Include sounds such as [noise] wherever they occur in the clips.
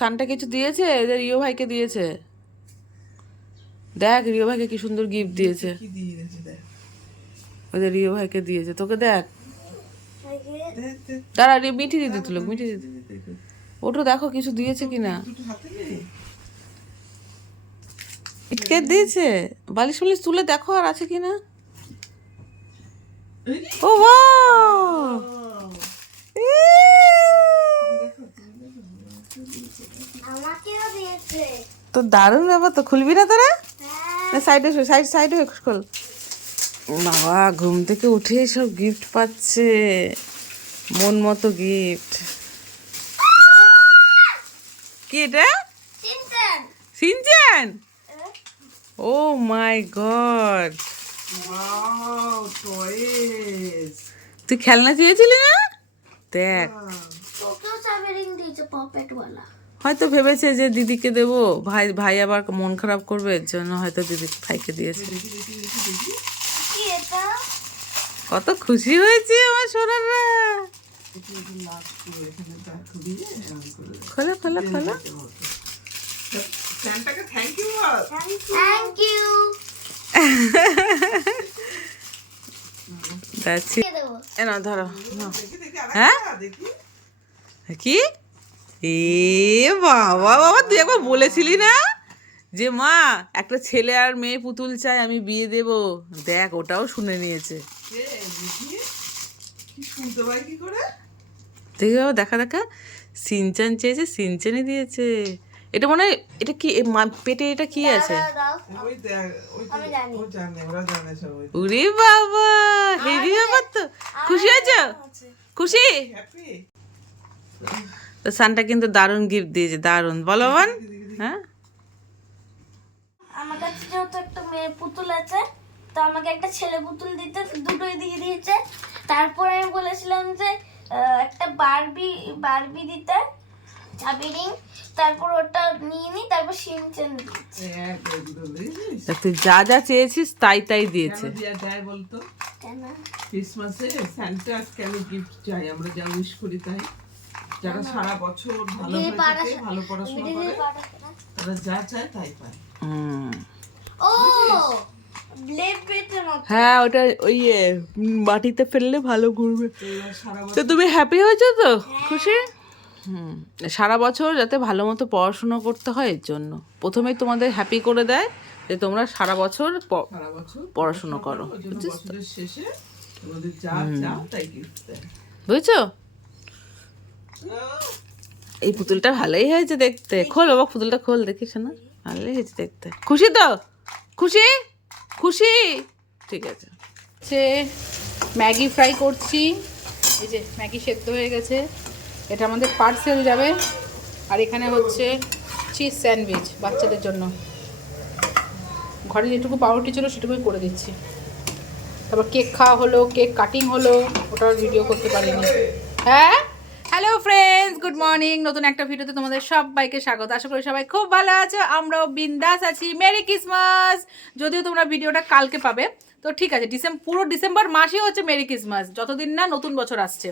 সানটা কিছু দিয়েছে? এদের রিও ভাইকে দিয়েছে? দেখ রিও ভাইকে কি সুন্দর গিফট দিয়েছে। কি দিয়ে ওদের রিও ভাইকে দিয়েছে। তোকে দেখ। দেখ দেখ দাঁড়া রে মিঠি দিদি তুলো মিঠি দেখ। ওটা দেখো কিছু দিয়েছে কিনা। দুটো হাতে কে দিয়েছে? বালিশ বালিশ তুলে দেখো আর আছে কিনা। ও বাহ! আমাকেও দিয়েছে। তো দারুণ ব্যাপার তো খুলবি না তোরা? হ্যাঁ। সাইডে সাইড সাইডে খোল। বাবা ঘুম থেকে উঠে সব গিফট পাচ্ছে। মন মতো গিফট কি এটা? সিনচান। ও মাই গড তুই খেলনা চেয়েছিলি না? দেখ। তোকেও চাবি রিং দিয়েছে পপেট ওয়ালা হয়তো ভেবেছে যে দিদিকে দেবো ভাই ভাই আবার মন খারাপ করবে এর জন্য হয়তো দিদি ভাইকে দিয়েছে। কত খুশি হয়েছে আমার সোনারা। খোলো খোলো খোলো। [laughs] ধরো। হ্যাঁ? কি? এ বাবা বাবা তুই একবার বলেছিলি না? যে মা একটা ছেলে আর মেয়ে পুতুল চাই আমি বিয়ে দেব। দেখ ওটাও শুনে নিয়েছে। কে? দেখি কি শুনতে পাই কি করে? দেখি বাবা দেখা দেখা। সিনচান চেয়েছে সিনচানই দিয়েছে। এটা মনে হয় এটা কি এ মা- পেটে এটা কি আছে? দাও দাও। ওই দেখ ওই আমি জানি। ও জানে। ওরা জানে সবাই উরে বাবা হেভি ব্যাপার তো। খুশি হয়েছ? খুশি? হ্যাপি তো সানটা কিন্তু দারুণ গিফট দিয়েছে দারুণ। বলো বোন। হ্যাঁ? আমার কাছে যেহেতু একটা মেয়ে পুতুল আছে তো আমাকে একটা ছেলে পুতুল দিতে দুটোই দিয়ে দিয়েছে। তারপরে আমি বলেছিলাম যে একটা বারবি বারবি দিতে চাবি রিং। তারপর ওটা নিয়ে নি তারপর সিনচেন দিয়েছে। তুই যা যা চেয়েছিস তাই তাই দিয়েছে। বলতো? কেন? ক্রিসমাসে স্যান্টা কেন গিফট চাই আমরা যা উইশ করি তাই। যারা সারা বছর ভালো হয়ে থাকে ভালো পড়াশোনা করে তারা যা চায় তাই পায়। ও হ্যাঁ ওটা ওই ইয়ে, মাটিতে ফেললে ভালো ঘুরবে। তো তুমি হ্যাপি হয়েছো তো? খুশি? হুম। সারা বছর যাতে ভালো মতো পড়াশুনো করতে হয় এর জন্য। প্রথমেই তোমাদের হ্যাপি করে দেয় যে তোমরা সারা বছর পড়াশোনা করো বুঝছ? এই পুতুলটা ভালোই হয়েছে দেখতে। খোল বাবা, পুতুলটা খোল দেখিস না ভালোই হয়েছে দেখতে। খুশি তো? খুশি? খুশি? ঠিক আছে। সে ম্যাগি ফ্রাই করছি। এই যে ম্যাগি সেদ্ধ হয়ে গেছে। এটা আমাদের পার্সেল যাবে। আর এখানে হচ্ছে চিজ স্যান্ডউইচ বাচ্চাদের জন্য। ঘরে যেটুকু পাউরুটি ছিল সেটুকুই করে দিচ্ছি। তারপর কেক খাওয়া হলো, কেক কাটিং হলো ওটার ভিডিও করতে পারিনি। হ্যাঁ? হ্যালো ফ্রেন্ডস গুড মর্নিং নতুন একটা ভিডিওতে তোমাদের সবাইকে স্বাগত। আশা করি সবাই খুব ভালো আছো। আমরাও বিন্দাস আছি। মেরি ক্রিসমাস যদিও তোমরা ভিডিওটা কালকে পাবে। তো ঠিক আছে ডিসেম্বর পুরো ডিসেম্বর মাসই হচ্ছে মেরি ক্রিসমাস যতদিন না নতুন বছর আসছে।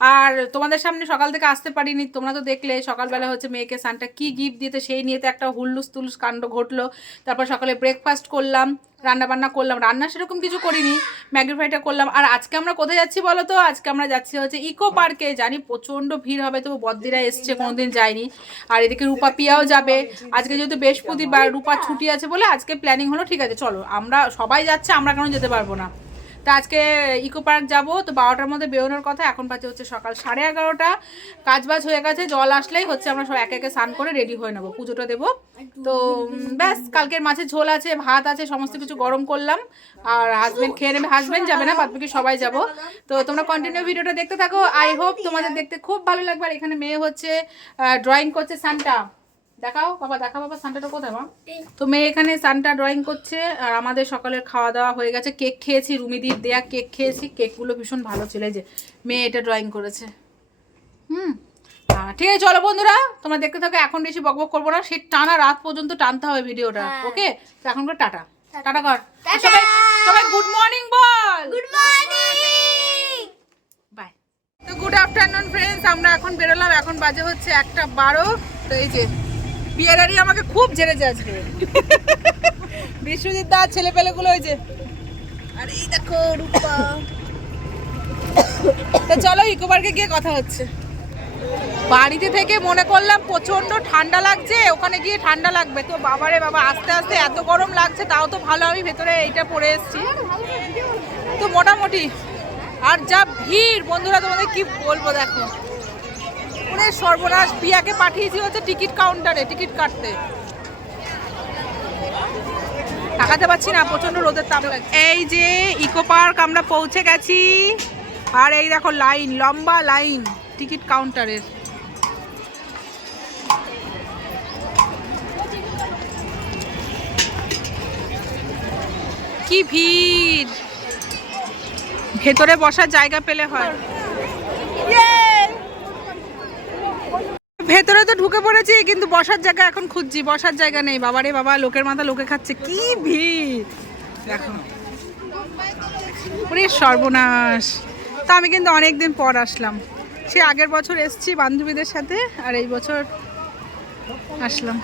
আর তোমাদের সামনে সকাল থেকে আসতে পারিনি, তোমরা তো দেখলে, সকালবেলা হচ্ছে মেয়েকে সানটা কি গিফট দিতে সেই নিয়ে তো একটা হুল্লুস তুলুস কাণ্ড ঘটলো। তারপর সকালে ব্রেকফাস্ট করলাম রান্না বান্না করলাম, রান্না সেরকম কিছু করিনি, ম্যাগি ফ্রাইটা করলাম। আর আজকে আমরা কোথায় যাচ্ছি বলো তো? আজকে আমরা যাচ্ছি হচ্ছে ইকো পার্কে জানি প্রচণ্ড ভিড় হবে তো বদ্দিরা এসছে, কোনোদিন যায়নি। আর এদিকে রূপা পিয়াও যাবে। আজকে যেহেতু বৃহস্পতিবার, রূপা ছুটি আছে বলে আজকে প্ল্যানিং হলো, ঠিক আছে, চলো, আমরা সবাই যাচ্ছে, আমরা কেন যেতে পারব না? তা আজকে ইকো পার্ক যাব, তো বারোটার মধ্যে বেরোনোর কথা। এখন বাজে হচ্ছে সকাল সাড়ে এগারোটা। কাজ বাজ হয়ে গেছে, জল আসলেই হচ্ছে আমরা সব একে একে স্নান করে রেডি হয়ে নেব, পুজোটা দেবো। তো ব্যাস, কালকের মাছের ঝোল আছে, ভাত আছে, সমস্ত কিছু গরম করলাম। আর হাজবেন্ড খেয়ে নেবে হাজবেন্ড যাবে না, বাদবাকি সবাই যাব। তো তোমরা কন্টিনিউ ভিডিওটা দেখতে থাকো। আই হোপ তোমাদের দেখতে খুব ভালো লাগবে। আর এখানে মেয়ে হচ্ছে ড্রয়িং করছে সানটা দেখাও বাবা দেখা বাবা সানটাটা কোথায় মা? তো মেয়ে এখানে সানটা ড্রয়িং করছে আর আমাদের সকালের খাওয়া দাওয়া হয়ে গেছে। কেক খেয়েছি রুমিদির দেয়া কেক খেয়েছি কেকগুলো ভীষণ ভালো ছিল যে মেয়ে এটা ড্রয়িং করেছে। হুম? ঠিক আছে চলো বন্ধুরা তোমরা দেখতে থাকো এখন বেশি বকবক করব না সে টানা রাত পর্যন্ত টানতে হবে ভিডিওটা ওকে? তো এখন করে টাটা। টাটা। কর। সবাই সবাই গুড মর্নিং বল! গুড মর্নিং বাই তো গুড আফটারনুন ফ্রেন্ডস আমরা এখন বেরোলাম এখন বাজে হচ্ছে একটা বারো তো এই যে বিয়েরারি আমাকে খুব জেরেছে আজকে। বিশ্বজিৎ দা ছেলে পেলেগুলো ওই আর এই দেখো রূপা। তো চলো ইকো পার্কে গিয়ে কথা হচ্ছে। বাড়িতে থেকে মনে করলাম প্রচণ্ড ঠান্ডা লাগছে, ওখানে গিয়ে ঠান্ডা লাগবে। তো বাবারে বাবা, আস্তে আস্তে এত গরম লাগছে, তাও তো ভালো আমি ভেতরে এইটা পরে এসেছি। তো মোটামুটি, আর যা ভিড়, বন্ধুরা তোমাদের কি বলব দেখো। ওরে সর্বনাশ। পিয়াকে পাঠিয়েছি হচ্ছে টিকিট কাউন্টারে, টিকিট কাটতে। তাকাতে পারছি না প্রচণ্ড রোদের তাপ। এই যে ইকো পার্ক, আমরা পৌঁছে গেছি। আর এই দেখো লাইন, লম্বা লাইন, টিকিট কাউন্টারের। কি ভিড়। ভেতরে বসার জায়গা পেলে হয়। ভেতরে তো ঢুকে পড়েছি কিন্তু বসার জায়গা এখন খুঁজছি বসার জায়গা নেই। বাবারে বাবা লোকের মাথা লোকে খাচ্ছে কি ভিড়। দেখো। ওরে সর্বনাশ। তা আমি কিন্তু অনেক দিন পর আসলাম। সে আগের বছর এসছি বান্ধবীদের সাথে আর এই বছর আসলাম।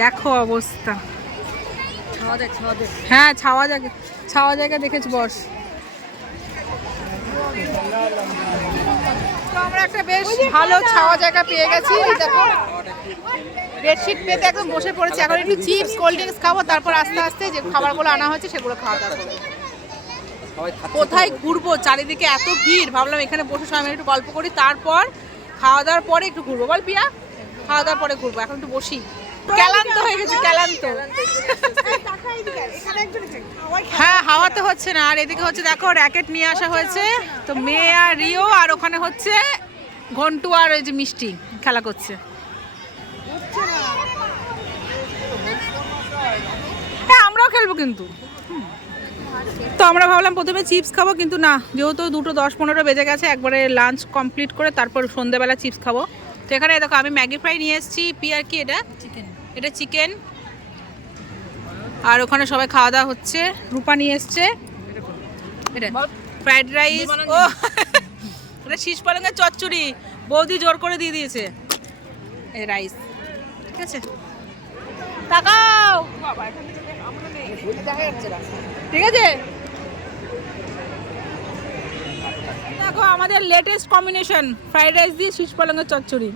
দেখো অবস্থা। হ্যাঁ ছাওয়া জায়গা ছাওয়া জায়গা দেখেছি বস। তো আমরা একটা বেশ ভালো ছাওয়া জায়গা পেয়ে গেছি। দেখো বেডশিট পেতে একদম বসে পড়েছি। এখন একটু চিপস কোল্ড ড্রিঙ্কস খাব তারপর আস্তে আস্তে যে খাবারগুলো আনা হয়েছে সেগুলো খাওয়া দাওয়া করব। কোথায় ঘুরবো? চারিদিকে এত ভিড়। ভাবলাম এখানে বসে সবাই একটু গল্প করি। তারপর খাওয়া দাওয়ার পরে একটু ঘুরবো। বল পিয়া খাওয়া দাওয়ার পরে ঘুরবো। এখন একটু বসি। ক্যালান্ত হয়ে গেছে ক্যালান্ত হ্যাঁ হাওয়া তো হচ্ছে না আর এদিকে হচ্ছে দেখো র্যাকেট নিয়ে আসা হয়েছে। তো মেয়ে আর রিও আর ওখানে হচ্ছে ঘন্টু আর ওই যে মিষ্টি খেলা করছে। হ্যাঁ আমরাও খেলব কিন্তু। তো আমরা ভাবলাম প্রথমে চিপস খাব কিন্তু না যেহেতু দুটো দশ পনেরো বেজে গেছে একবারে লাঞ্চ কমপ্লিট করে তারপর সন্ধ্যেবেলা চিপস খাব। তো এখানে দেখো আমি ম্যাগি ফ্রাই নিয়ে এসেছি পিয়ার কি এটা? চিকেন এটা চিকেন। আর ওখানে সবাই খাওয়া দাওয়া হচ্ছে। রূপা নিয়ে এসছে। এটা ফ্রাইড রাইস। ও [laughs] এটা শীষ পালঙ্গের চচ্চড়ি। বৌদি জোর করে দিয়ে দিয়েছে। এই রাইস। ঠিক আছে? তাকাও। ঠিক আছে? দেখো আমাদের লেটেস্ট কম্বিনেশন ফ্রাইড রাইস দিয়ে শীষ পালঙ্গের চচ্চড়ি।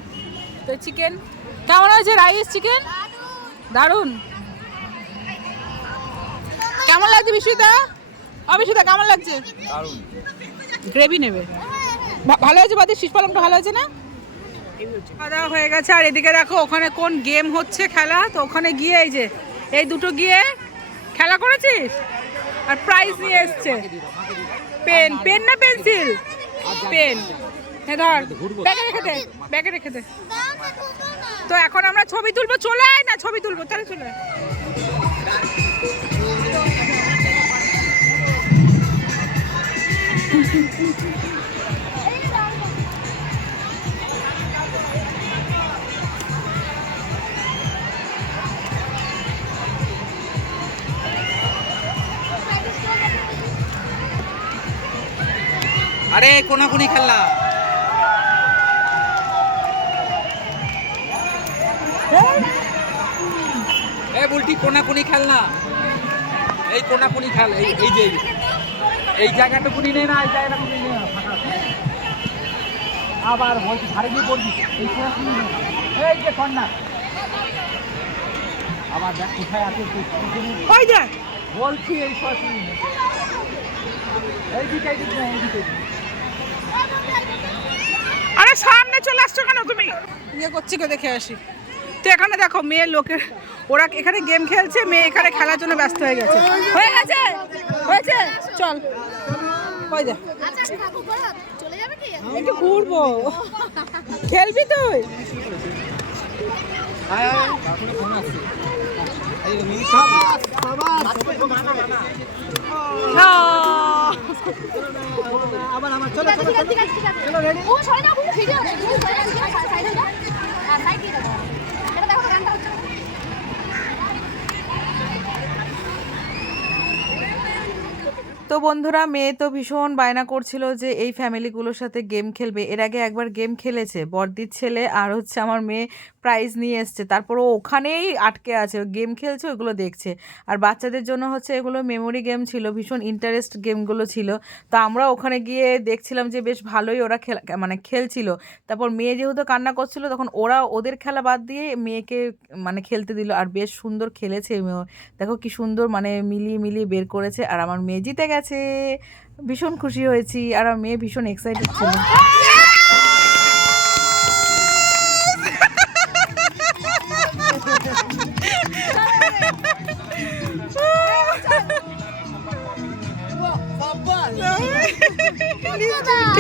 তো চিকেন কেমন হয়েছে? রাইস চিকেন দারুণ। কেমন লাগছে বিশ্বজিতা অবিশ্বজিতা কেমন লাগছে? গ্রেভি নেবে। ভালো হয়েছে বাদি? শীষ পালংটা ভালো হয়েছে না? খাওয়া দাওয়া হয়ে গেছে আর এদিকে দেখো ওখানে কোন গেম হচ্ছে খেলা? তো ওখানে গিয়ে এই যে এই দুটো গিয়ে খেলা করেছিস? আর প্রাইজ নিয়ে এসছে। পেন পেন না পেন্সিল পেন হ্যাঁ ধর ব্যাগে রেখে দে ব্যাগে রেখে দে। তো এখন আমরা ছবি তুলবো, চলে আয় না ছবি তুলবো, তাহলে চলে। আরে, কোনাকুনি খেলনা বলটি কোনাকুনি খেলনা এই কোনাকুনি খেল এই এই যে এই জায়গাটুকুনি নে না এই জায়গাটুকুনি নে না, আছে। আবার বলছি ধারে গিয়ে পড়বি এই কোনাকুনি নে এই যে কন্যা। আবার দেখ কোথায় আছে তুই ওই দেখ। বলছি এই সরাসরি নে। এই দিকে এই দিকে এই দিকে আরে সামনে চলে আসছো কেন তুমি? ইয়ে করছি কেউ দেখে আসি। তো এখানে দেখো মেয়ে লোকের ওরা এখানে গেম খেলছে মেয়ে এখানে খেলার জন্য ব্যস্ত হয়ে গেছে। হয়ে গেছে? হয়েছে? চল। ওই যা। চলে যাবে কি একটু ঘুরবো। খেলবি তুই? আছে ঠিক আছে। ও সরে যাও ভিডিও সাইডে সাইডে যাও এটা দেখো গানটা হচ্ছে তো বন্ধুরা, মেয়ে তো ভীষণ বায়না করছিল যে এই ফ্যামিলিগুলোর সাথে গেম খেলবে। এর আগে একবার গেম খেলেছে, বর্দির ছেলে আর হচ্ছে আমার মেয়ে প্রাইজ নিয়ে এসছে। তারপর ও ওখানেই আটকে আছে। গেম খেলছে ওগুলো দেখছে। আর বাচ্চাদের জন্য হচ্ছে এগুলো মেমোরি গেম ছিল, ভীষণ ইন্টারেস্ট গেমগুলো ছিল। তো আমরা ওখানে গিয়ে দেখছিলাম যে বেশ ভালোই ওরা খেলা মানে খেলছিল। তারপর মেয়ে যেহেতু কান্না করছিল, তখন ওরা ওদের খেলা বাদ দিয়ে মেয়েকে মানে খেলতে দিল। আর বেশ সুন্দর খেলেছে মেয়েও। দেখো কি সুন্দর মানে মিলিয়ে মিলিয়ে বের করেছে। আর আমার মেয়ে জিতে গেছে। ভীষণ খুশি হয়েছি। আর আমার মেয়ে ভীষণ এক্সাইটেড ছিল।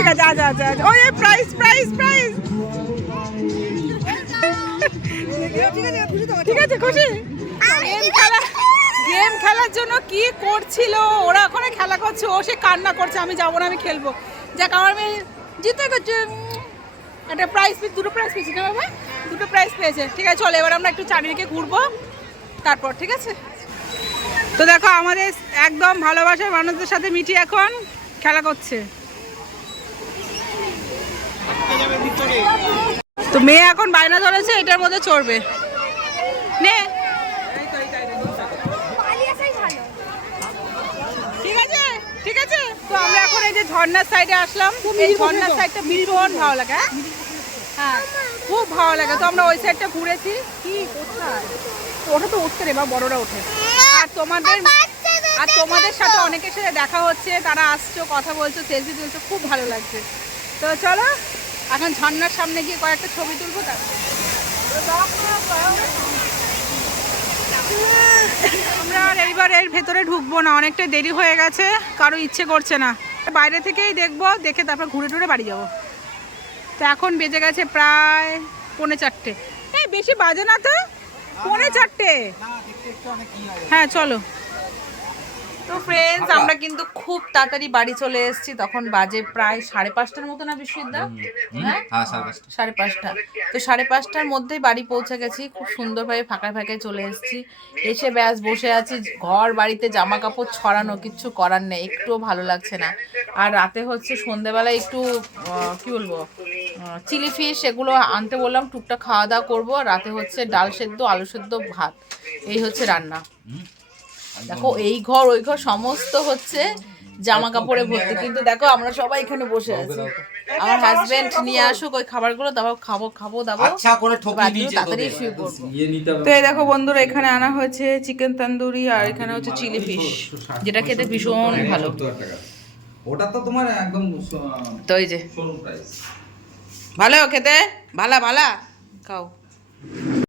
ঠিক আছে আচ্ছা আচ্ছা আচ্ছা। ওই প্রাইস প্রাইস প্রাইস ঠিক আছে খুশি? গেম খেলা গেম খেলার জন্য কি করছিল? ওরা ওখানে খেলা করছে ও সে কান্না করছে আমি যাব না আমি খেলব। যাক আমার মেয়ে জিতে উম, একটা প্রাইজ পেয়েছে দুটো প্রাইজ পেয়েছি না বাবা দুটো প্রাইজ পেয়েছে। ঠিক আছে চলো এবার আমরা একটু চারিদিকে ঘুরবো তারপর ঠিক আছে? তো দেখো আমাদের একদম ভালোবাসার মানুষদের সাথে মিটি এখন খেলা করছে। তো মেয়ে এখন বায়না ধরেছে এটার মধ্যে চড়বে। নে। ঠিক আছে? ঠিক আছে? তো আমরা এখন এই যে ঝর্ণার সাইডে আসলাম। এই ঝর্ণার সাইডটা ভীষণ ভালো লাগে হ্যাঁ? হ্যাঁ খুব ভালো লাগে। তো আমরা ওই সাইডটা ঘুরেছি। কি কোথায়? ওটা তো উঠতে রে বা বড়রা ওঠে। আর তোমাদের আর তোমাদের সাথে অনেকের সাথে দেখা হচ্ছে। তারা আসছো কথা বলছো সেলফি তুলছো খুব ভালো লাগছে। তো চলো এখন ঝর্নার সামনে গিয়ে কয়েকটা ছবি তুলবো তারপর আমরা আর এইবার এর ভেতরে ঢুকবো না অনেকটা দেরি হয়ে গেছে কারও ইচ্ছে করছে না। বাইরে থেকেই দেখব দেখে তারপর ঘুরে টুরে বাড়ি যাব। তো এখন বেজে গেছে প্রায় পৌনে চারটে। এই বেশি বাজে না তো? পৌনে চারটে। হ্যাঁ চলো। তো ফ্রেন্ডস আমরা কিন্তু খুব তাড়াতাড়ি বাড়ি চলে এসেছি। তখন বাজে প্রায় সাড়ে পাঁচটার মতো না বিশ্ববিদ্যা হ্যাঁ? হ্যাঁ সাড়ে পাঁচটা। তো সাড়ে পাঁচটার মধ্যেই বাড়ি পৌঁছে গেছি। খুব সুন্দরভাবে ফাঁকায় ফাঁকায় চলে এসেছি। এসে ব্যাস বসে আছি। ঘর বাড়িতে জামা কাপড় ছড়ানো কিচ্ছু করার নেই। একটুও ভালো লাগছে না। আর রাতে হচ্ছে সন্ধেবেলায় একটু কি বলব চিলি ফিশ এগুলো আনতে বললাম। টুকটা খাওয়া দাওয়া করব। আর রাতে হচ্ছে ডাল সেদ্ধ আলু সেদ্ধ ভাত। এই হচ্ছে রান্না। দেখো এই ঘর ওই ঘর সমস্ত হচ্ছে জামা কাপড়ে ভর্তি। কিন্তু দেখো আমরা সবাই এখানে বসে আছি। আমার হাজবেন্ড নিয়ে আসুক ওই খাবারগুলো তারপর খাব খাব দাবো। আচ্ছা করে ঠকিয়ে দিয়েছে তাড়াতাড়ি শুয়ে পড়ব। ইয়ে তো এই দেখো বন্ধুরা এখানে আনা হয়েছে চিকেন তন্দুরি আর এখানে হচ্ছে চিলি ফিশ যেটা খেতে ভীষণ ভালো। ওটা তো তোমার একদম তো এই যে। ভালো খেতে? ভালা ভালা খাও।